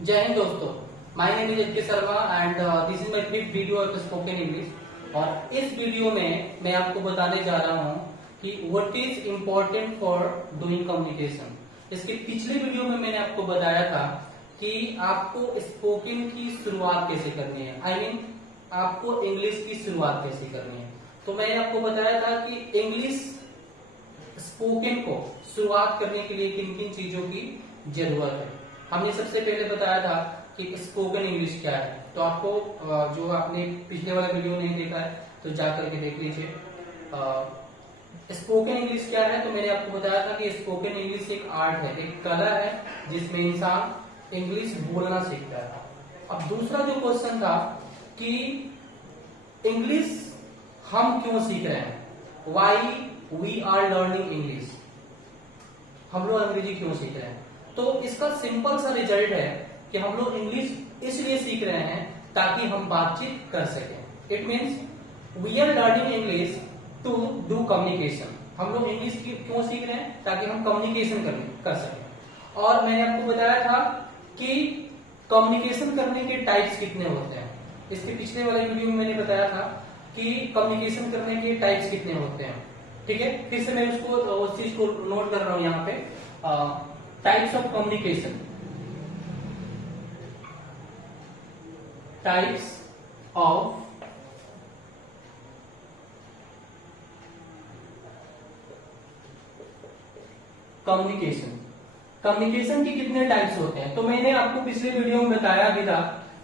जय हिंद दोस्तों, my name is H Sharma and this is my fifth video of spoken English. और इस video में मैं आपको बताने जा रहा हूं कि what is important for doing communication. इसके पिछले वीडियो में मैंने आपको बताया था कि आपको स्पोकन की शुरुआत कैसे करनी है, आई मीन आपको इंग्लिश की शुरुआत कैसे करनी है। तो मैंने आपको बताया था कि इंग्लिश स्पोकन को शुरुआत करने के लिए किन किन चीजों की जरूरत है। हमने सबसे पहले बताया था कि स्पोकन इंग्लिश क्या है। तो आपको जो आपने पिछले वाला वीडियो नहीं देखा है तो जा करके देख लीजिए। स्पोकन इंग्लिश क्या है, तो मैंने आपको बताया था कि स्पोकन इंग्लिश एक आर्ट है, एक कला है जिसमें इंसान इंग्लिश बोलना सीखता है। अब दूसरा जो क्वेश्चन था कि इंग्लिश हम क्यों सीख रहे हैं, why we are learning English, हम लोग अंग्रेजी क्यों सीख रहे हैं। तो इसका सिंपल सा रिजल्ट है कि हम लोग इंग्लिश इसलिए सीख रहे हैं ताकि हम बातचीत कर सकें। It means we are learning English to do communication. हम लोग इंग्लिश क्यों सीख रहे हैं, ताकि हम कम्युनिकेशन कर सकें। और मैंने आपको बताया था कि कम्युनिकेशन करने के टाइप्स कितने होते हैं। इसके पिछले वाले वीडियो में मैंने बताया था कि कम्युनिकेशन करने के टाइप्स कितने होते हैं। ठीक है, फिर से मैं उसको उस चीज को नोट कर रहा हूं यहाँ पे। Types of communication, types of communication. Communication के कितने टाइप्स होते हैं, तो मैंने आपको पिछले वीडियो में बताया भी था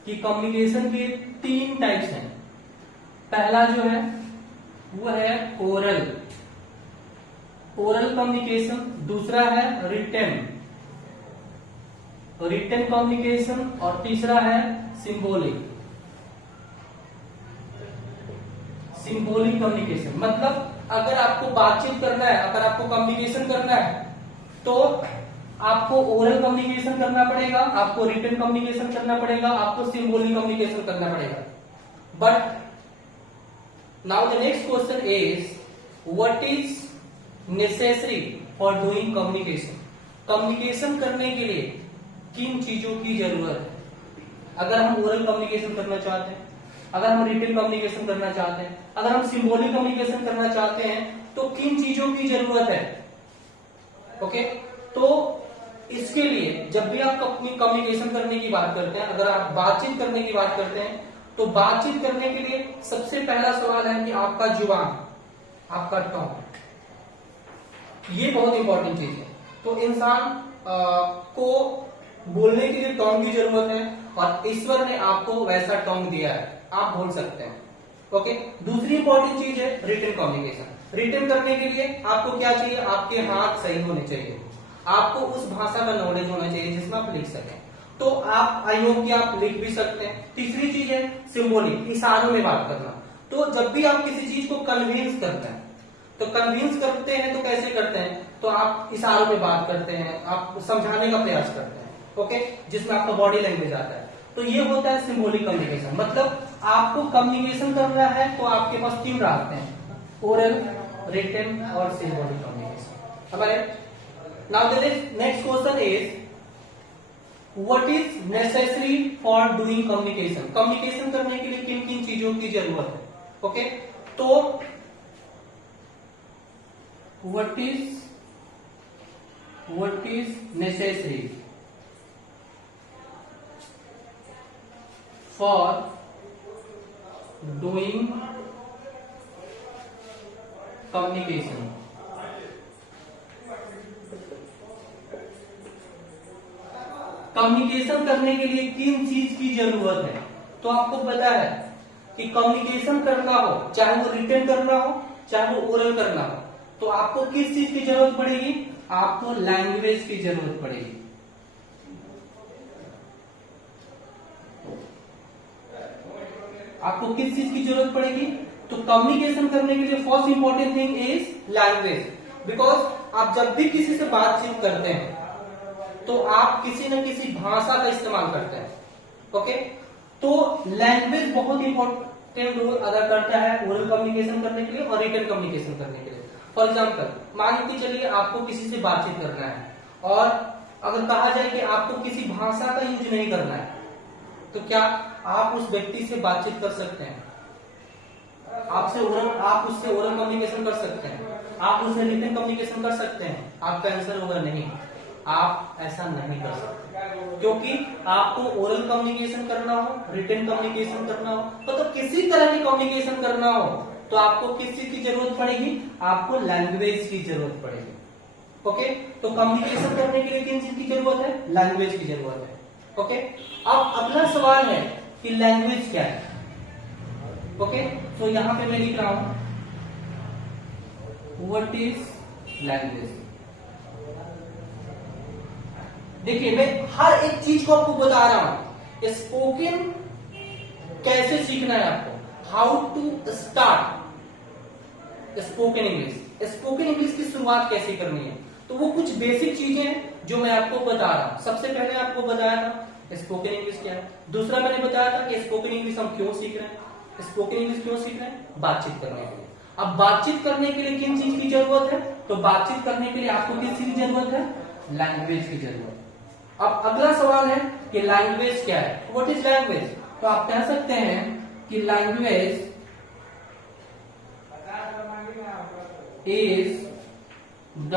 कि कम्युनिकेशन के 3 टाइप्स हैं। पहला जो है वो है ओरल कम्युनिकेशन, दूसरा है रिटन कम्युनिकेशन और तीसरा है सिंबॉलिक कम्युनिकेशन। मतलब अगर आपको बातचीत करना है, अगर आपको कम्युनिकेशन करना है तो आपको ओरल कम्युनिकेशन करना पड़ेगा, आपको रिटन कम्युनिकेशन करना पड़ेगा, आपको सिंबॉलिक कम्युनिकेशन करना पड़ेगा। But now the next question is what is necessary for doing communication. Communication करने के लिए किन चीजों की जरूरत है। अगर हम ओरल कम्युनिकेशन करना चाहते हैं, अगर हम रिटन कम्युनिकेशन करना चाहते हैं, अगर हम सिंबॉलिक कम्युनिकेशन करना चाहते हैं तो किन चीजों की जरूरत है। ओके, तो इसके लिए जब भी आप अपनी कम्युनिकेशन करने की बात करते हैं, अगर आप बातचीत करने की बात करते हैं, तो बातचीत करने के लिए सबसे पहला सवाल है कि आपका जुबान, आपका टोन, ये बहुत इंपॉर्टेंट चीज है। तो इंसान को बोलने के लिए टोन की जरूरत है और ईश्वर ने आपको वैसा टोन दिया है, आप बोल सकते हैं। ओके, दूसरी इंपॉर्टेंट चीज है रिटन कम्युनिकेशन। रिटन करने के लिए आपको क्या चाहिए, आपके हाथ सही होने चाहिए, आपको उस भाषा का नॉलेज होना चाहिए जिसमें आप लिख सकें। तो आप आई होप कि आप लिख भी सकते हैं। तीसरी चीज है सिंबॉलिक, इशारों में बात करना। तो जब भी आप किसी चीज को कन्विंस करते हैं, तो कन्विंस करते हैं तो कैसे करते हैं, तो आप इशारों में बात करते हैं, आप समझाने का प्रयास करते हैं। ओके, जिसमें आपका बॉडी लैंग्वेज आता है। तो ये होता है सिंबॉलिक कम्युनिकेशन। मतलब आपको कम्युनिकेशन करना है तो आपके पास 3 रास्ते हैं, ओरल, रिटन और symbolic communication. Now the next question is what is necessary for doing communication. Communication करने के लिए किन किन चीजों की जरूरत है। ओके, तो what is necessary for doing communication। Communication करने के लिए किन चीज की जरूरत है। तो आपको पता है कि कम्युनिकेशन करना हो, चाहे वो रिटन करना हो, चाहे वो ओरल करना हो, तो आपको किस चीज की जरूरत पड़ेगी, आपको लैंग्वेज की जरूरत पड़ेगी। आपको किस चीज की जरूरत पड़ेगी, तो कम्युनिकेशन करने के लिए first important thing is language. Because आप जब भी किसी से बातचीत करते हैं तो आप किसी न किसी भाषा का इस्तेमाल करते हैं। ओके, तो लैंग्वेज बहुत इंपॉर्टेंट रोल अदा करता है ओरल कम्युनिकेशन करने के लिए और रिटन कम्युनिकेशन करने के लिए। फॉर एग्जाम्पल मान के चलिए आपको किसी से बातचीत करना है और अगर कहा जाए कि आपको किसी भाषा का यूज नहीं करना है, तो क्या आप उस व्यक्ति से बातचीत कर सकते हैं? आप उससे ओरल कम्युनिकेशन कर सकते हैं? आप उससे रिटन कम्युनिकेशन कर सकते हैं? आपका आंसर होगा नहीं, आप ऐसा नहीं कर सकते, क्योंकि आपको ओरल कम्युनिकेशन करना हो, रिटन कम्युनिकेशन करना हो, मतलब किसी तरह की कम्युनिकेशन करना हो, तो आपको किस चीज की जरूरत पड़ेगी? आपको लैंग्वेज की जरूरत पड़ेगी। ओके, तो कम्युनिकेशन करने के लिए किन चीज की जरूरत है? लैंग्वेज की जरूरत है। ओके, अब अगला सवाल है कि लैंग्वेज क्या है। ओके, तो यहां पे मैं लिख रहा हूं व्हाट इज लैंग्वेज। देखिए, मैं हर एक चीज को आपको बता रहा हूं। स्पोकन कैसे सीखना है आपको, how to start spoken English, spoken English की शुरुआत कैसे करनी है, तो वो कुछ बेसिक चीजें हैं जो मैं आपको बता रहा हूं। सबसे पहले आपको बताया था स्पोकन इंग्लिश क्या है। दूसरा मैंने बताया था कि स्पोकन इंग्लिश हम क्यों सीख रहे हैं। स्पोकन इंग्लिश क्यों सीख रहे हैं? बातचीत करने के लिए। अब बातचीत करने के लिए किन चीज की जरूरत है? तो बातचीत करने के लिए आपको किस चीज की जरूरत है? लैंग्वेज की जरूरत है। अब अगला सवाल है कि लैंग्वेज क्या है, व्हाट इज लैंग्वेज। तो आप कह सकते हैं कि language is the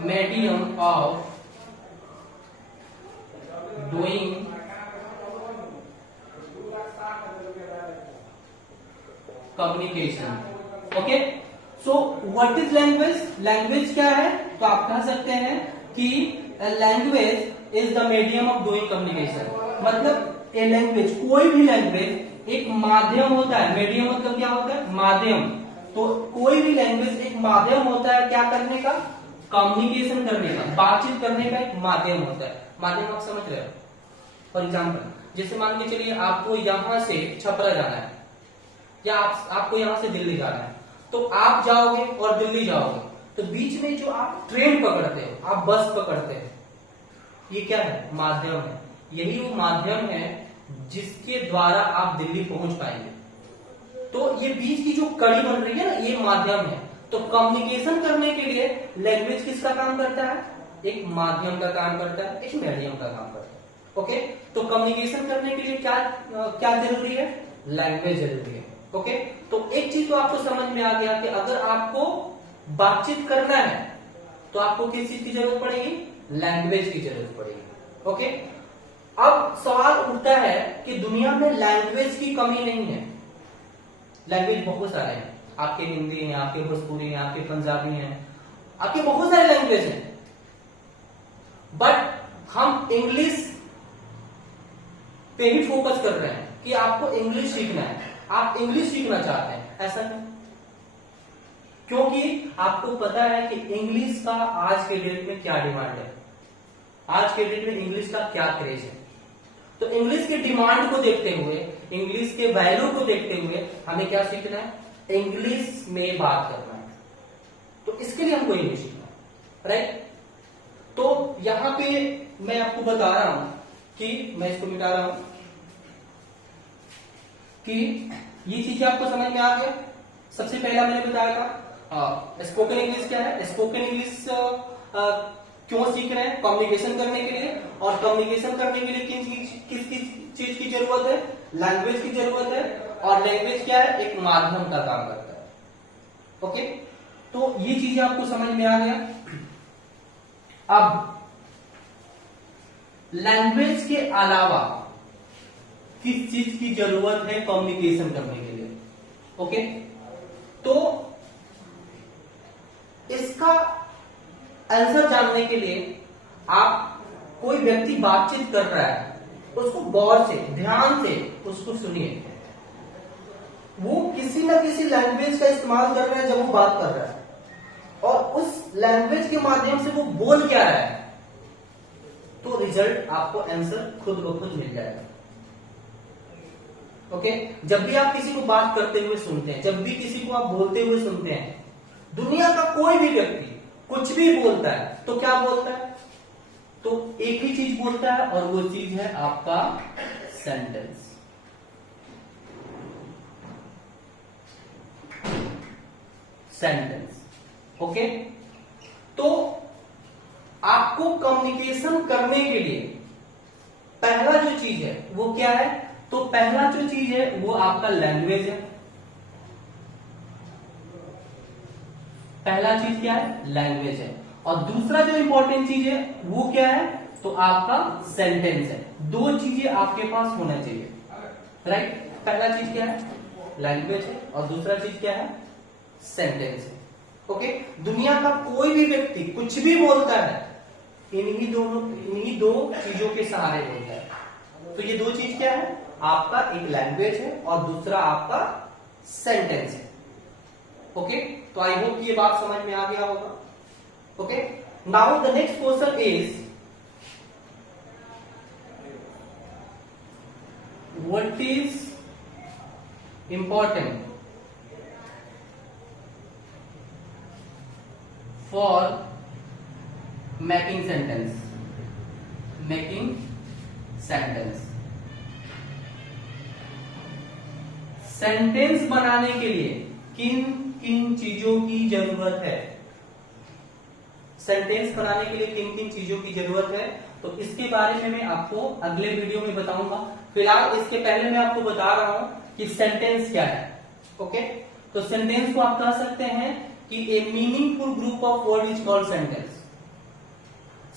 medium of doing communication. Okay, so what is language? Language क्या है? तो आप कह सकते हैं कि language is the medium of doing communication. मतलब ए लैंग्वेज, कोई भी लैंग्वेज एक माध्यम होता है। मीडियम मतलब क्या होता है? माध्यम। तो कोई भी लैंग्वेज एक माध्यम होता है क्या करने का? कम्युनिकेशन करने का, बातचीत करने का एक माध्यम होता है। माध्यम आप समझ रहे हो? फॉर एग्जाम्पल, जैसे मान के चलिए आपको यहां से छपरा जाना है, या आपको यहां से दिल्ली जाना है, तो आप जाओगे और दिल्ली जाओगे, तो बीच में जो आप ट्रेन पकड़ते हो, आप बस पकड़ते हैं, ये क्या है? माध्यम है। यही वो माध्यम है जिसके द्वारा आप दिल्ली पहुंच पाएंगे। तो ये बीच की जो कड़ी बन रही है ना, ये माध्यम है। तो कम्युनिकेशन करने के लिए लैंग्वेज किसका काम करता है? एक माध्यम का काम करता है, एक मीडियम का काम करता है। ओके, तो कम्युनिकेशन करने के लिए क्या क्या जरूरी है? लैंग्वेज जरूरी है। ओके, तो एक चीज तो आपको समझ में आ गया कि अगर आपको बातचीत करना है तो आपको किस चीज की जरूरत पड़ेगी? लैंग्वेज की जरूरत पड़ेगी। ओके, अब सवाल उठता है कि दुनिया में लैंग्वेज की कमी नहीं है। लैंग्वेज बहुत सारे हैं, आपके हिंदी हैं, आपके भोजपुरी हैं, आपके पंजाबी हैं, आपके बहुत सारे लैंग्वेज हैं, बट हम इंग्लिश पे ही फोकस कर रहे हैं कि आपको इंग्लिश सीखना है, आप इंग्लिश सीखना चाहते हैं। ऐसा नहीं, क्योंकि आपको पता है कि इंग्लिश का आज के डेट में क्या डिमांड है, आज के डेट में इंग्लिश का क्या क्रेज है। तो इंग्लिश के डिमांड को देखते हुए, इंग्लिश के वैल्यू को देखते हुए हमें क्या सीखना है? इंग्लिश में बात करना है। तो इसके लिए हमको इंग्लिश सीखना है, राइट। तो यहां पे मैं आपको बता रहा हूं कि मैं इसको मिटा रहा हूं कि ये चीजें आपको समझ में आ गया। सबसे पहला मैंने बताया था स्पोकन इंग्लिश क्या है। स्पोकन इंग्लिश क्यों सीख रहे हैं? कम्युनिकेशन करने के लिए। और कम्युनिकेशन करने के लिए किस चीज की जरूरत है? लैंग्वेज की जरूरत है। और लैंग्वेज क्या है? एक माध्यम का काम करता है। ओके, तो ये चीजें आपको समझ में आ गया। अब लैंग्वेज के अलावा किस चीज की जरूरत है कम्युनिकेशन करने के लिए? ओके, तो इसका आंसर जानने के लिए आप, कोई व्यक्ति बातचीत कर रहा है, उसको गौर से, ध्यान से उसको सुनिए। वो किसी न किसी लैंग्वेज का इस्तेमाल कर रहा है जब वो बात कर रहा है, और उस लैंग्वेज के माध्यम से वो बोल क्या रहा है, तो रिजल्ट आपको आंसर खुद ब खुद मिल जाएगा। ओके, जब भी आप किसी को बात करते हुए सुनते हैं, जब भी किसी को आप बोलते हुए सुनते हैं, दुनिया का कोई भी व्यक्ति कुछ भी बोलता है तो क्या बोलता है? तो एक ही चीज बोलता है, और वो चीज है आपका सेंटेंस। सेंटेंस। ओके, तो आपको कम्युनिकेशन करने के लिए पहला जो चीज है वो क्या है, तो पहला जो चीज है वो आपका लैंग्वेज है। पहला चीज क्या है, लैंग्वेज है। और दूसरा जो इंपॉर्टेंट चीज है वो क्या है, तो आपका सेंटेंस है। दो चीजें आपके पास होना चाहिए, राइट। पहला चीज क्या है, लैंग्वेज है, और दूसरा चीज क्या है, सेंटेंस है। ओके, दुनिया का कोई भी व्यक्ति कुछ भी बोलता है इन्हीं दो चीजों के सहारे बोलता है। तो ये दो चीज क्या है, आपका एक लैंग्वेज है और दूसरा आपका सेंटेंस है। ओके, तो आई होप ये बात समझ में आ गया होगा। Okay, now the next question is what is important for making sentence. Sentence बनाने के लिए किन किन चीजों की जरूरत है, सेंटेंस बनाने के लिए किन किन चीजों की जरूरत है, तो इसके बारे में मैं आपको अगले वीडियो में बताऊंगा। फिलहाल इसके पहले मैं आपको बता रहा हूं कि सेंटेंस क्या है। ओके, तो सेंटेंस को आप कह सकते हैं कि ए meaningful group of word is called sentence.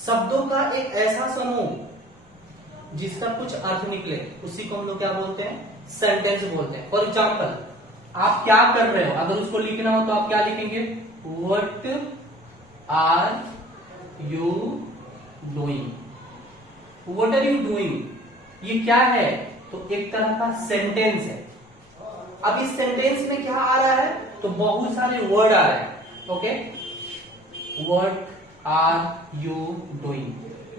शब्दों का एक ऐसा समूह जिसका कुछ अर्थ निकले, उसी को हम लोग क्या बोलते हैं, सेंटेंस बोलते हैं। फॉर एग्जाम्पल, आप क्या कर रहे हो, अगर उसको लिखना हो तो आप क्या लिखेंगे, what are you doing. What are you doing, ये क्या है, तो एक तरह का सेंटेंस है। अब इस सेंटेंस में क्या आ रहा है, तो बहुत सारे वर्ड आ रहे हैं। Okay, what are you doing,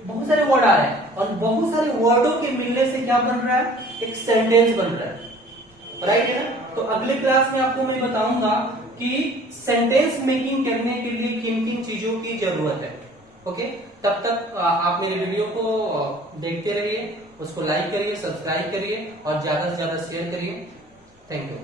बहुत सारे वर्ड आ रहे हैं, और बहुत सारे वर्डों के मिलने से क्या बन रहा है, एक सेंटेंस बन रहा है, राइट है ना। तो अगले क्लास में आपको मैं बताऊंगा कि सेंटेंस मेकिंग करने के लिए किन किन चीजों की जरूरत है। ओके, तब तक आप मेरे वीडियो को देखते रहिए, उसको लाइक करिए, सब्सक्राइब करिए और ज्यादा से ज्यादा शेयर करिए। Thank you.